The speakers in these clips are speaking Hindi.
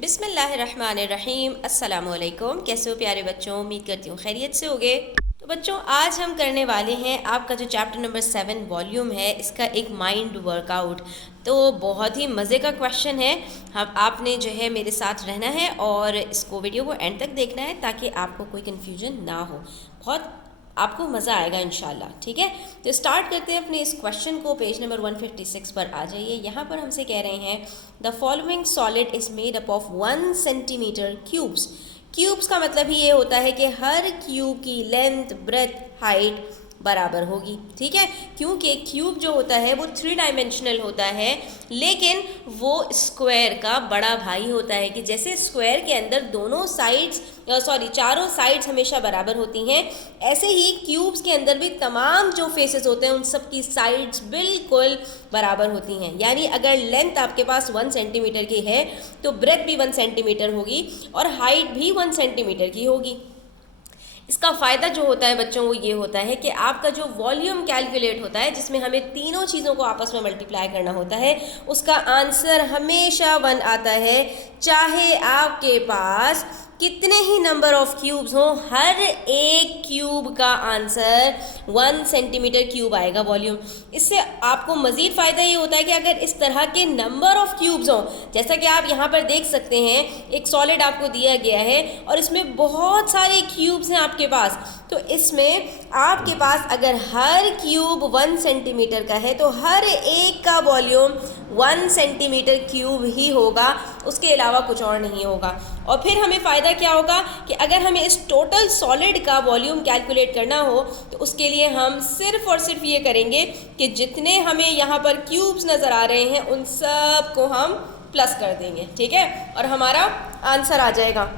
बिस्मिल्लाहिर्रहमानिर्रहीम। अस्सलामुअलैकुम। कैसे हो प्यारे बच्चों? उम्मीद करती हूँ खैरियत से होगे। तो बच्चों, आज हम करने वाले हैं आपका जो चैप्टर नंबर 7 वॉल्यूम है, इसका एक माइंड वर्कआउट। तो बहुत ही मज़े का क्वेश्चन है। हम आपने जो है मेरे साथ रहना है और इसको वीडियो को एंड तक देखना है ताकि आपको कोई कन्फ्यूजन ना हो। बहुत आपको मज़ा आएगा इंशाल्लाह। ठीक है, तो स्टार्ट करते हैं अपने इस क्वेश्चन को। पेज नंबर 156 पर आ जाइए। यहाँ पर हमसे कह रहे हैं the following solid is made up of 1 centimetre cubes. Cubes का मतलब ही ये होता है कि हर क्यूब की लेंथ, ब्रेथ, हाइट बराबर होगी। ठीक है, क्योंकि क्यूब जो होता है वो 3 डायमेंशनल होता है, लेकिन वो स्क्वायर का बड़ा भाई होता है कि जैसे स्क्वायर के अंदर दोनों साइड्स चारों साइड्स हमेशा बराबर होती हैं, ऐसे ही क्यूब्स के अंदर भी तमाम जो फेसेस होते हैं उन सब की साइड्स बिल्कुल बराबर होती हैं। यानी अगर लेंथ आपके पास 1 सेंटीमीटर की है तो ब्रेथ भी 1 सेंटीमीटर होगी और हाइट भी 1 सेंटीमीटर की होगी। इसका फ़ायदा जो होता है बच्चों वो ये होता है कि आपका जो वॉल्यूम कैलकुलेट होता है, जिसमें हमें तीनों चीज़ों को आपस में मल्टीप्लाई करना होता है, उसका आंसर हमेशा 1 आता है, चाहे आपके पास कितने ही नंबर ऑफ क्यूब्स हों। हर एक क्यूब का आंसर 1 सेंटीमीटर क्यूब आएगा वॉल्यूम। इससे आपको मज़ीद फ़ायदा ये होता है कि अगर इस तरह के नंबर ऑफ क्यूब्स हों, जैसा कि आप यहाँ पर देख सकते हैं, एक सॉलिड आपको दिया गया है और इसमें बहुत सारे क्यूब्स हैं आपके पास, तो इसमें आपके पास अगर हर क्यूब 1 सेंटीमीटर का है तो हर एक का वॉल्यूम 1 सेंटीमीटर क्यूब ही होगा, उसके अलावा कुछ और नहीं होगा। और फिर हमें फ़ायदा क्या होगा कि अगर हमें इस टोटल सॉलिड का वॉल्यूम कैलकुलेट करना हो तो उसके लिए हम सिर्फ और सिर्फ ये करेंगे कि जितने हमें यहाँ पर क्यूब्स नज़र आ रहे हैं उन सब को हम प्लस कर देंगे। ठीक है, और हमारा आंसर आ जाएगा।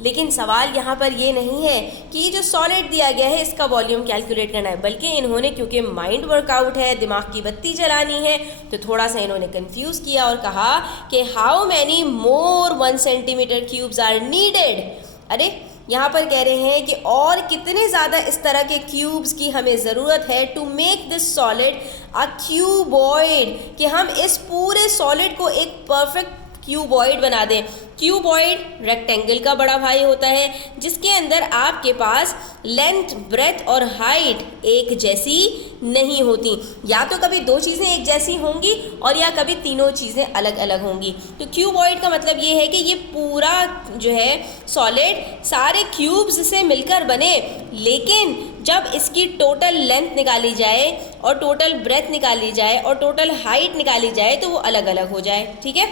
लेकिन सवाल यहाँ पर ये नहीं है कि ये जो सॉलिड दिया गया है इसका वॉल्यूम कैलकुलेट करना है, बल्कि इन्होंने, क्योंकि माइंड वर्कआउट है, दिमाग की बत्ती जलानी है, तो थोड़ा सा इन्होंने कंफ्यूज किया और कहा कि how many more 1 centimetre cubes are needed. अरे यहाँ पर कह रहे हैं कि और कितने ज़्यादा इस तरह के क्यूब्स की हमें ज़रूरत है to make this solid a cuboid, कि हम इस पूरे सॉलिड को एक परफेक्ट क्यूबॉइड बना दें। क्यूबॉइड रेक्टेंगल का बड़ा भाई होता है जिसके अंदर आपके पास लेंथ, ब्रेथ और हाइट एक जैसी नहीं होती। या तो कभी दो चीज़ें एक जैसी होंगी और या कभी तीनों चीज़ें अलग अलग होंगी। तो क्यूबॉइड का मतलब ये है कि ये पूरा जो है सॉलिड सारे क्यूब्स से मिलकर बने, लेकिन जब इसकी टोटल लेंथ निकाली जाए और टोटल ब्रेथ निकाली जाए और टोटल हाइट निकाली जाए तो वो अलग अलग हो जाए। ठीक है,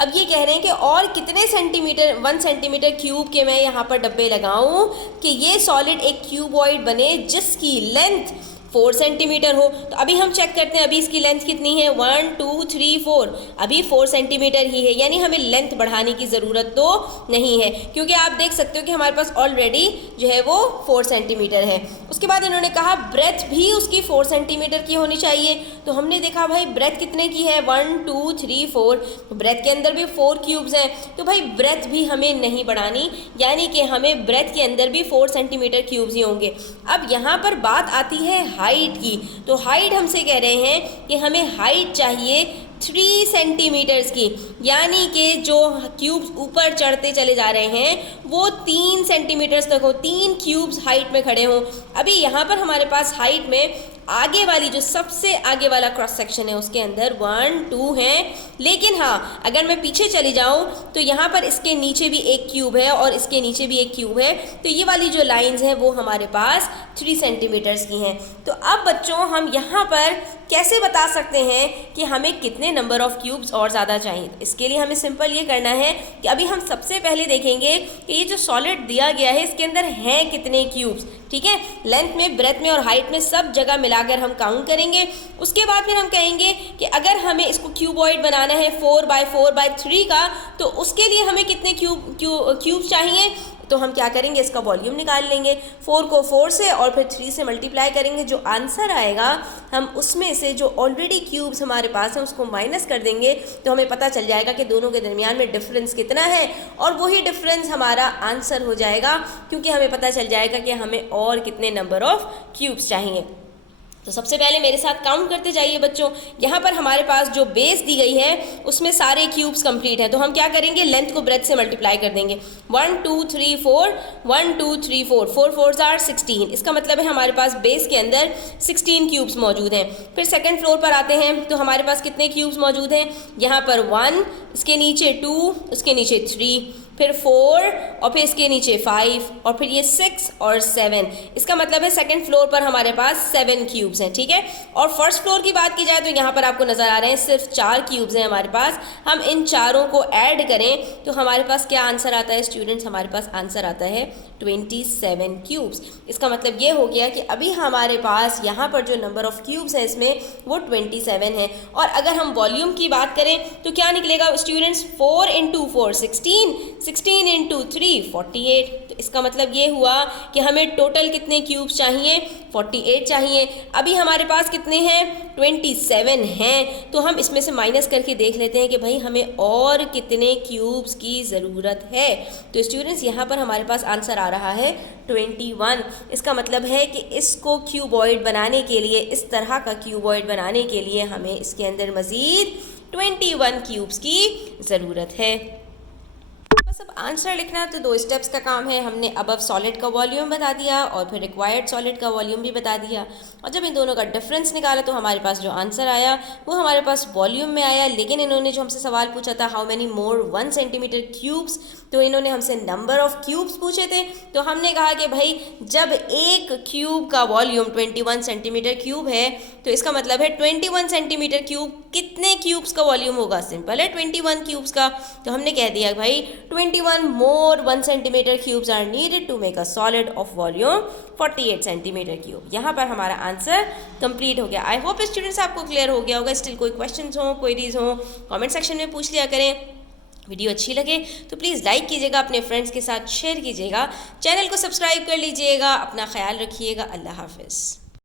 अब ये कह रहे हैं कि और कितने सेंटीमीटर 1 सेंटीमीटर क्यूब के मैं यहाँ पर डब्बे लगाऊं कि ये सॉलिड एक क्यूबॉइड बने जिसकी लेंथ 4 सेंटीमीटर हो। तो अभी हम चेक करते हैं, अभी इसकी लेंथ कितनी है, 1 2 3 4, अभी 4 सेंटीमीटर ही है, यानी हमें लेंथ बढ़ाने की ज़रूरत तो नहीं है, क्योंकि आप देख सकते हो कि हमारे पास ऑलरेडी जो है वो 4 सेंटीमीटर है। उसके बाद इन्होंने कहा ब्रेथ भी उसकी 4 सेंटीमीटर की होनी चाहिए। तो हमने देखा भाई ब्रेथ कितने की है, 1 2 3 4, तो ब्रेथ के अंदर भी 4 क्यूब्स हैं, तो भाई ब्रेथ भी हमें नहीं बढ़ानी, यानी कि हमें ब्रेथ के अंदर भी 4 सेंटीमीटर क्यूब्स ही होंगे। अब यहाँ पर बात आती है हाइट की। तो हाइट हमसे कह रहे हैं कि हमें हाइट चाहिए 3 सेंटीमीटर्स की, यानी कि जो क्यूब्स ऊपर चढ़ते चले जा रहे हैं वो 3 सेंटीमीटर्स तक हो, 3 क्यूब्स हाइट में खड़े हों। अभी यहाँ पर हमारे पास हाइट में आगे वाली जो सबसे आगे वाला क्रॉस सेक्शन है उसके अंदर 1 2 हैं, लेकिन हाँ अगर मैं पीछे चली जाऊँ तो यहाँ पर इसके नीचे भी एक क्यूब है और इसके नीचे भी एक क्यूब है, तो ये वाली जो लाइंस हैं वो हमारे पास 3 सेंटीमीटर्स की हैं। तो अब बच्चों हम यहाँ पर कैसे बता सकते हैं कि हमें कितने नंबर ऑफ क्यूब्स और ज़्यादा चाहिए? इसके लिए हमें सिंपल ये करना है कि अभी हम सबसे पहले देखेंगे कि ये जो सॉलिड दिया गया है इसके अंदर हैं कितने क्यूब्स। ठीक है, लेंथ में, ब्रेथ में और हाइट में सब जगह मिलाकर हम काउंट करेंगे। उसके बाद फिर हम कहेंगे कि अगर हमें इसको क्यूबॉइड बनाना है 4x4x3 का, तो उसके लिए हमें कितने क्यूब्स चाहिए। तो हम क्या करेंगे, इसका वॉल्यूम निकाल लेंगे, 4 को 4 से और फिर 3 से मल्टीप्लाई करेंगे। जो आंसर आएगा हम उसमें से जो ऑलरेडी क्यूब्स हमारे पास हैं उसको माइनस कर देंगे, तो हमें पता चल जाएगा कि दोनों के दरमियान में डिफरेंस कितना है, और वही डिफरेंस हमारा आंसर हो जाएगा, क्योंकि हमें पता चल जाएगा कि हमें और कितने नंबर ऑफ क्यूब्स चाहिए। तो सबसे पहले मेरे साथ काउंट करते जाइए बच्चों। यहाँ पर हमारे पास जो बेस दी गई है उसमें सारे क्यूब्स कंप्लीट हैं, तो हम क्या करेंगे, लेंथ को ब्रेथ से मल्टीप्लाई कर देंगे। 1 2 3 4, 1 2 3 4, 4 4s are 16। इसका मतलब है हमारे पास बेस के अंदर 16 क्यूब्स मौजूद हैं। फिर सेकंड फ्लोर पर आते हैं तो हमारे पास कितने क्यूब्स मौजूद हैं, यहाँ पर 1, इसके नीचे 2, उसके नीचे 3, फिर 4 और फिर इसके नीचे 5 और फिर ये 6 और 7। इसका मतलब है सेकंड फ्लोर पर हमारे पास 7 क्यूब्स हैं, ठीक है। और फर्स्ट फ्लोर की बात की जाए तो यहाँ पर आपको नज़र आ रहे हैं सिर्फ 4 क्यूब्स हैं हमारे पास। हम इन चारों को ऐड करें तो हमारे पास क्या आंसर आता है स्टूडेंट्स, हमारे पास आंसर आता है 27 क्यूब्स। इसका मतलब ये हो गया कि अभी हमारे पास यहाँ पर जो नंबर ऑफ क्यूब्स है इसमें वो 27 है। और अगर हम वॉल्यूम की बात करें तो क्या निकलेगा स्टूडेंट्स, 4 × 4 16, 16 × 3 48। तो इसका मतलब ये हुआ कि हमें टोटल कितने क्यूब्स चाहिए, 48 चाहिए। अभी हमारे पास कितने हैं, 27 हैं। तो हम इसमें से माइनस करके देख लेते हैं कि भाई हमें और कितने क्यूब्स की ज़रूरत है। तो स्टूडेंट्स यहाँ पर हमारे पास आंसर आ रहा है 21। इसका मतलब है कि इसको क्यूबॉइड बनाने के लिए, इस तरह का क्यूबॉइड बनाने के लिए हमें इसके अंदर मज़ीद 21 क्यूब्स की ज़रूरत है। बस अब आंसर लिखना तो 2 स्टेप्स का काम है। हमने अबव सॉलिड का वॉल्यूम बता दिया और फिर रिक्वायर्ड सॉलिड का वॉल्यूम भी बता दिया, और जब इन दोनों का डिफरेंस निकाला तो हमारे पास जो आंसर आया वो हमारे पास वॉल्यूम में आया। लेकिन इन्होंने जो हमसे सवाल पूछा था how many more 1 centimetre cubes, तो इन्होंने हमसे नंबर ऑफ क्यूब्स पूछे थे। तो हमने कहा कि भाई जब एक क्यूब का वॉल्यूम 21 सेंटीमीटर क्यूब है तो इसका मतलब है 21 सेंटीमीटर क्यूब कितने क्यूब्स का वॉल्यूम होगा, सिंपल है 21 क्यूब्स का। तो हमने कह दिया भाई 21 more 1 centimeter cubes are needed to make a solid of volume 48 centimeter cube। यहाँ पर हमारा आंसर कंप्लीट हो गया। आई होप स्टूडेंट्स आपको क्लियर हो गया होगा। स्टिल कोई क्वेश्चंस हो, क्वेरीज हो, कमेंट सेक्शन में पूछ लिया करें। वीडियो अच्छी लगे तो प्लीज़ लाइक कीजिएगा, अपने फ्रेंड्स के साथ शेयर कीजिएगा, चैनल को सब्सक्राइब कर लीजिएगा। अपना ख्याल रखिएगा। अल्लाह हाफिज़।